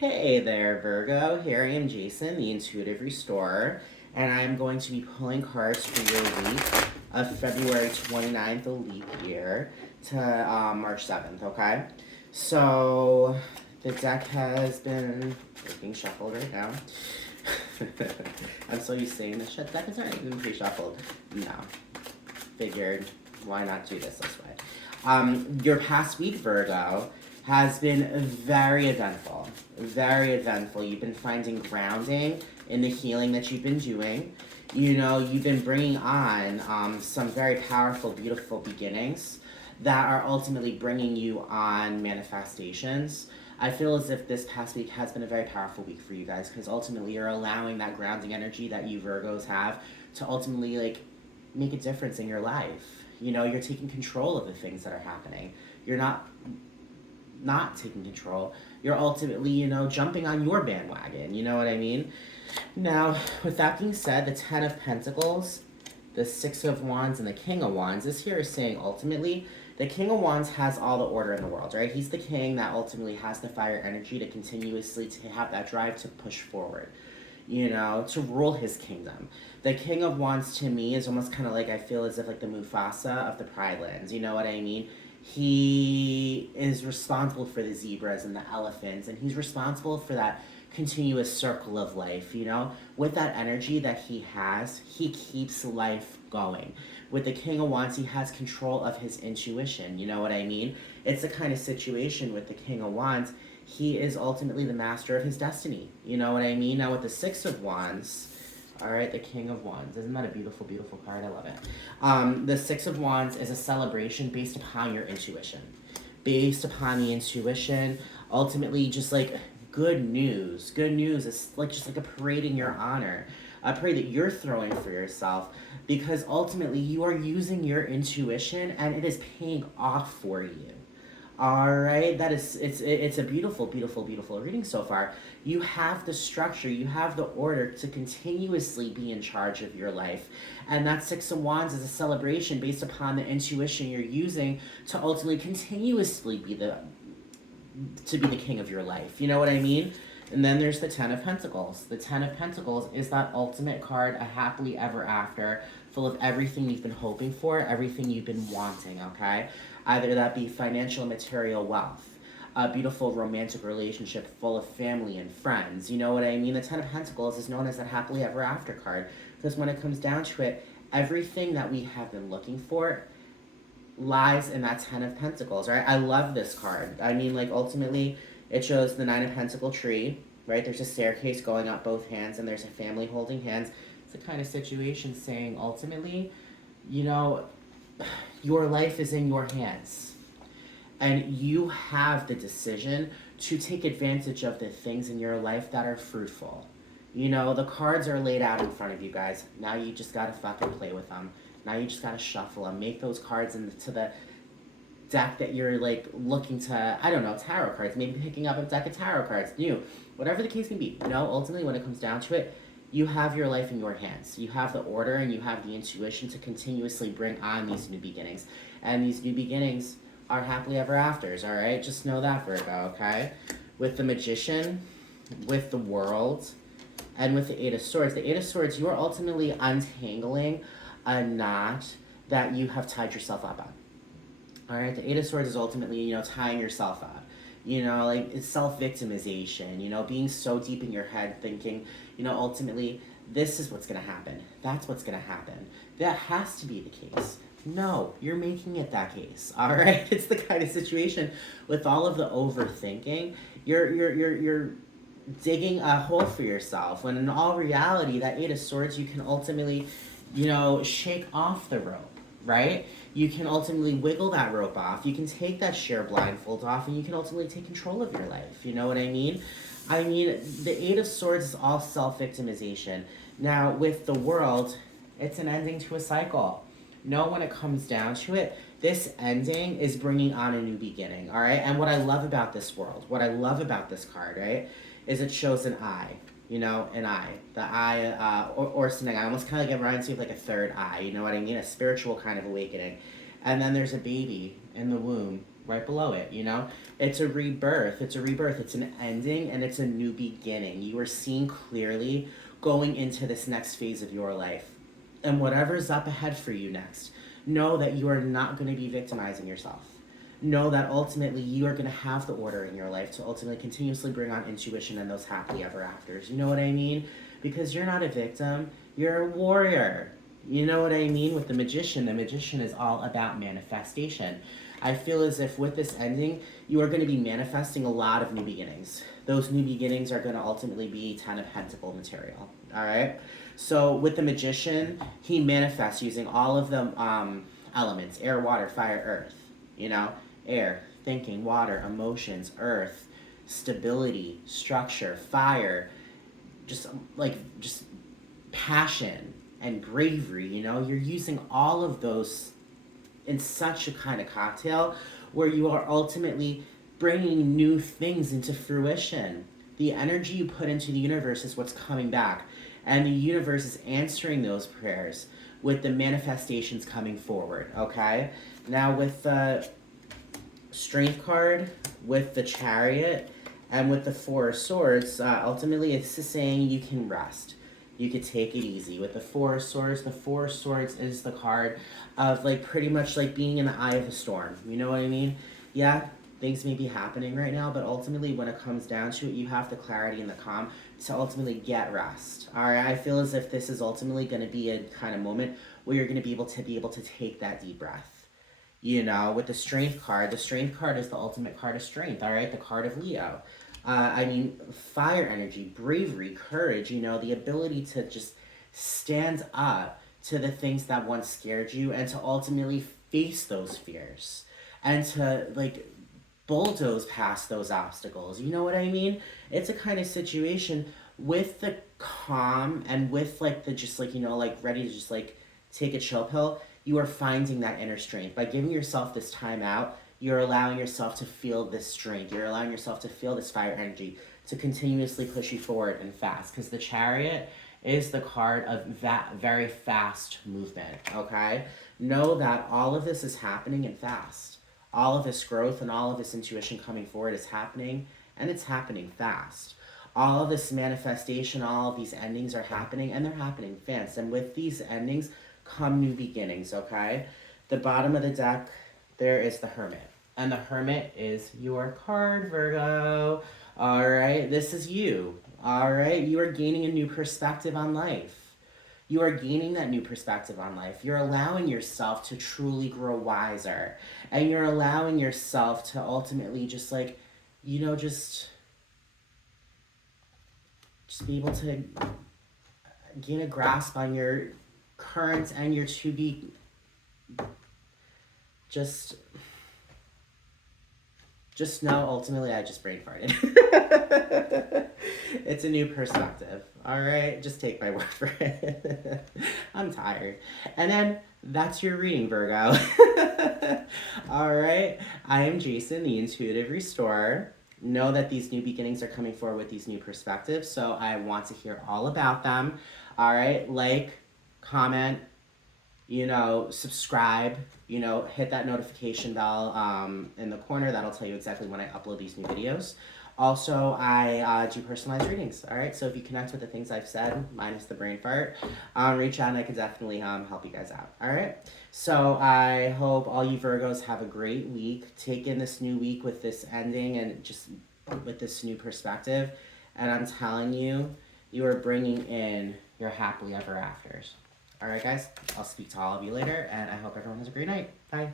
Hey there, Virgo. Here I am, Jason, the Intuitive Restorer, and I am going to be pulling cards for your week of February 29th, the leap year, to March 7th, okay? So, the deck has been being shuffled right now. I'm so used to saying this deck is already been pre-shuffled. No. Figured, why not do this way? Your past week, Virgo, has been very eventful. Very eventful. You've been finding grounding in the healing that you've been doing. You know, you've been bringing on some very powerful, beautiful beginnings that are ultimately bringing you on manifestations. I feel as if this past week has been a very powerful week for you guys because ultimately you're allowing that grounding energy that you Virgos have to ultimately make a difference in your life. You know, you're taking control of the things that are happening. You're not taking control. You're ultimately, jumping on your bandwagon. You know what I mean? Now, with that being said, the Ten of Pentacles, the Six of Wands, and the King of Wands, this here is saying ultimately, the King of Wands has all the order in the world, right? He's the king that ultimately has the fire energy to continuously to have that drive to push forward, to rule his kingdom. The King of Wands to me is almost kind of like, I feel as if like the Mufasa of the Pride Lands, you know what I mean? He is responsible for the zebras and the elephants, and he's responsible for that continuous circle of life, With that energy that he has, he keeps life going. With the King of Wands, he has control of his intuition, you know what I mean? It's the kind of situation with the King of Wands, he is ultimately the master of his destiny, you know what I mean? Now with the Six of Wands, all right, the King of Wands. Isn't that a beautiful, beautiful card? I love it. The Six of Wands is a celebration based upon your intuition. Based upon the intuition, ultimately just like good news. Good news is just like a parade in your honor. A parade that you're throwing for yourself because ultimately you are using your intuition and it is paying off for you. All right, it's a beautiful, beautiful, beautiful reading so far. You have the structure, you have the order to continuously be in charge of your life, and that Six of Wands is a celebration based upon the intuition you're using to ultimately continuously be the king of your life. You know what I mean? And then there's the Ten of Pentacles. The Ten of Pentacles is that ultimate card, a happily ever after, full of everything you've been hoping for, everything you've been wanting, okay? Either that be financial, material wealth, a beautiful romantic relationship full of family and friends. You know what I mean? The Ten of Pentacles is known as that happily ever after card because when it comes down to it, everything that we have been looking for lies in that Ten of Pentacles, right? I love this card. I mean, ultimately, it shows the Nine of Pentacle tree, right? There's a staircase going up both hands, and there's a family holding hands. It's the kind of situation saying, ultimately, your life is in your hands. And you have the decision to take advantage of the things in your life that are fruitful. The cards are laid out in front of you guys. Now you just gotta fucking play with them. Now you just gotta shuffle them. Make those cards into the deck that you're looking to, I don't know, tarot cards. Maybe picking up a deck of tarot cards. Whatever the case may be. Ultimately when it comes down to it, you have your life in your hands. You have the order and you have the intuition to continuously bring on these new beginnings. And these new beginnings are happily ever afters, all right? Just know that, Virgo, okay? With the Magician, with the World, and with the Eight of Swords. The Eight of Swords, you are ultimately untangling a knot that you have tied yourself up on. All right, the Eight of Swords is ultimately, tying yourself up. It's self-victimization, being so deep in your head thinking, ultimately, this is what's going to happen. That's what's going to happen. That has to be the case. No, you're making it that case, all right? It's the kind of situation with all of the overthinking, you're digging a hole for yourself, when in all reality, that Eight of Swords, you can ultimately, shake off the rope. Right? You can ultimately wiggle that rope off. You can take that sheer blindfold off and you can ultimately take control of your life. You know what I mean? I mean, the Eight of Swords is all self-victimization. Now, with the World, it's an ending to a cycle. When it comes down to it, this ending is bringing on a new beginning, all right? And what I love about this World, what I love about this card, right, is it shows an eye. An eye. The eye, or something. I almost kind of get reminds me of a third eye, you know what I mean? A spiritual kind of awakening. And then there's a baby in the womb right below it, you know? It's a rebirth. It's a rebirth. It's an ending and it's a new beginning. You are seeing clearly going into this next phase of your life. And whatever's up ahead for you next, know that you are not going to be victimizing yourself. Know that ultimately you are going to have the order in your life to ultimately continuously bring on intuition and those happily ever afters. You know what I mean? Because you're not a victim, you're a warrior. You know what I mean? With the magician is all about manifestation. I feel as if with this ending, you are going to be manifesting a lot of new beginnings. Those new beginnings are going to ultimately be Ten of Pentacle material. All right? So with the magician, he manifests using all of the elements: air, water, fire, earth. You know, air, thinking; water, emotions; earth, stability, structure; fire, just passion and bravery. You know, you're using all of those in such a kind of cocktail where you are ultimately bringing new things into fruition. The energy you put into the universe is what's coming back, and the universe is answering those prayers with the manifestations coming forward. Okay, now with the Strength card, with the Chariot, and with the Four of Swords, ultimately it's saying you can rest. You could take it easy. With the Four of Swords is the card of like pretty much like being in the eye of the storm. You know what I mean? Yeah, things may be happening right now, but ultimately when it comes down to it, you have the clarity and the calm to ultimately get rest. All right, I feel as if this is ultimately going to be a kind of moment where you're going to be able to take that deep breath. You know, with the Strength card is the ultimate card of strength, all right? The card of Leo. I mean, fire energy, bravery, courage, you know, the ability to just stand up to the things that once scared you and to ultimately face those fears and to, like, bulldoze past those obstacles. You know what I mean? It's a kind of situation with the calm and with, like, the just, like, you know, like, ready to just, like, take a chill pill. You are finding that inner strength. By giving yourself this time out, you're allowing yourself to feel this strength. You're allowing yourself to feel this fire energy to continuously push you forward and fast. Because the Chariot is the card of that very fast movement, okay? Know that all of this is happening and fast. All of this growth and all of this intuition coming forward is happening, and it's happening fast. All of this manifestation, all of these endings are happening, and they're happening fast. And with these endings, come new beginnings, okay? The bottom of the deck, there is the Hermit. And the Hermit is your card, Virgo. All right, this is you. All right, you are gaining a new perspective on life. You are gaining that new perspective on life. You're allowing yourself to truly grow wiser. And you're allowing yourself to ultimately just like, you know, just be able to gain a grasp on your current and your to be. Just know ultimately I just brain farted. It's a new perspective. All right, just take my word for it. I'm tired. And then that's your reading, Virgo. All right, I am Jason, the Intuitive Restorer. Know that these new beginnings are coming forward with these new perspectives, so I want to hear all about them. All right, like, comment, you know, subscribe, you know, hit that notification bell in the corner. That'll tell you exactly when I upload these new videos. Also, I do personalized readings, all right? So if you connect with the things I've said, minus the brain fart, reach out and I can definitely help you guys out, all right? So I hope all you Virgos have a great week. Take in this new week with this ending and just with this new perspective. And I'm telling you, you are bringing in your happily ever afters. All right, guys, I'll speak to all of you later, and I hope everyone has a great night. Bye.